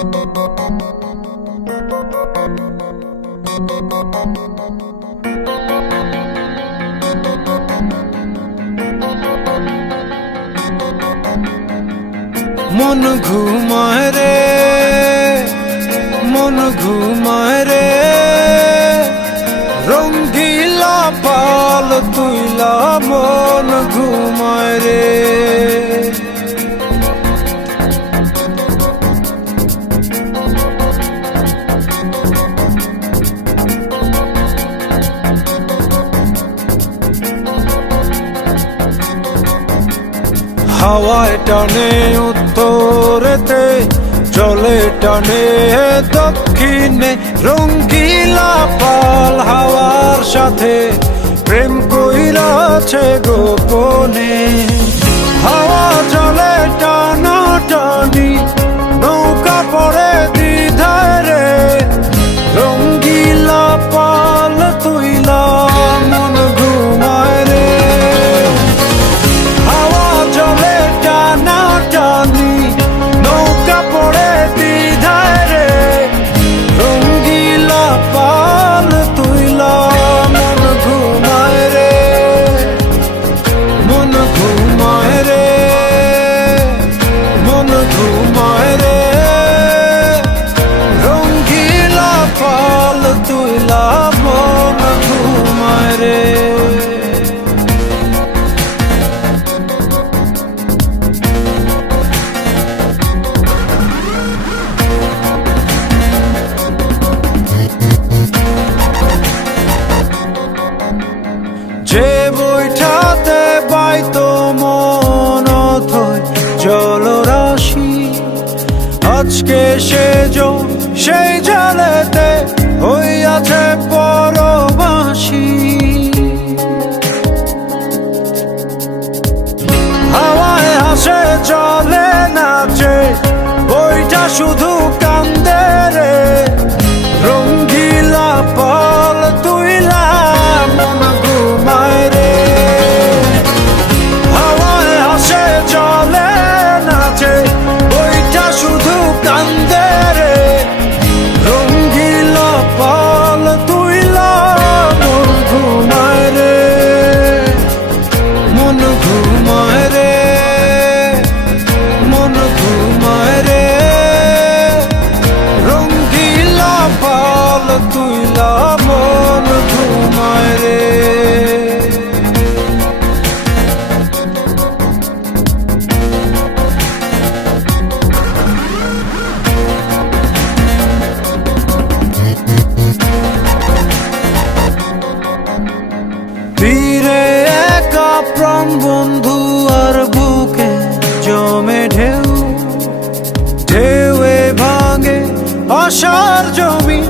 মন ঘুমায় রে, মন ঘুমায় রে, রঙ্গিলা পাল তুইলা মন ঘুমায় রে। হাওয়ায় টানে উত্তরেতে, জলে টানে দক্ষিণে, রঙ্গিলা পাল হাওয়ার সাথে প্রেম কইরাছে গোপনে। হাওয়া জলে টানা টানি, নৌকা পড়ে দ্বিধায় রে, রঙ্গিলা পাল তুইলা মন ঘুমায় রে। হাওয়া জলে টানা টানি, নৌকা পড়ে দ্বিধায় রে, রঙ্গিলা পাল তুইলা মন ঘুমায় রে, মন ঘুমায় রে, মন ঘুমায় রে, রঙ্গিলা পাল তুইলা মন ঘুমায় রে। যে বৈঠাতে বাইতো মন অথয় জলরাশি, আজকে সেই জলেতে হইয়াছে পরবাসী। হাওয়ায় হাসে জলে নাচে, বইটা শুধু কান্দে রে, রঙ্গিলা পাল তুইলা মন ঘুমায় রে। হাওয়ায় হাসে জলে নাচে, বইটা শুধু কান্দে রে, রঙ্গিলা পাল তুইলা মন ঘুমায় রে, মন ঘুমায় রে, মন ঘুমায় রে, রঙ্গিলা পাল তুইলা মন ঘুমায় রে। তীরে একা প্রাণ বন্ধু আর বুকে জমে ঢেউ, ঢেউয়ে ভাঙে আশার জমি,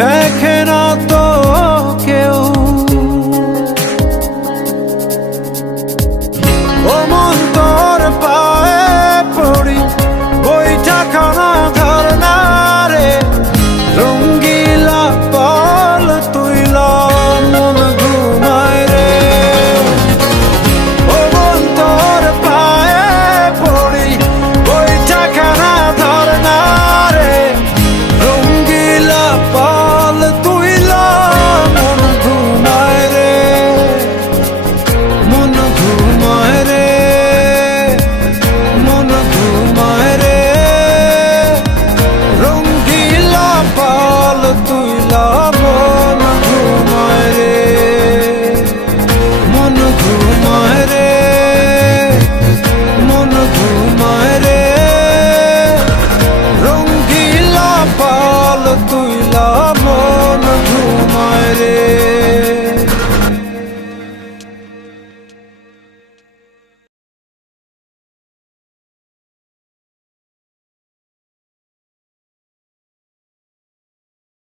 দেখে না তো কেউ। ও মন তোর পায়ে পড়ি, বইটা খানা ধর না রে, রঙ্গিলা পাল তুইলা মন ঘুমায় রে। ও মন তোর পায়ে পড়ি, বইটা খানা ধর না রে, রঙ্গিলা পাল তুইলা মন ঘুমায় রে, মন ঘুমায় রে, মন ঘুমায় রে, রঙ্গিলা পাল তুইলা মন ঘুমায় রে, মন ঘুমায় রে, মন ঘুমায় রে, রঙ্গিলা পাল তুইলা মন ঘুমায় রে।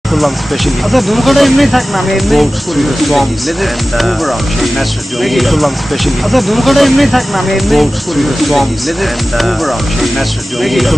করলাম স্পেশালি। আচ্ছা দুর্ঘটনা এমনি থাক না, আমি এমনি করলাম স্পেশালি। আচ্ছা দুর্ঘটনা এমনি থাক না, আমি এমনি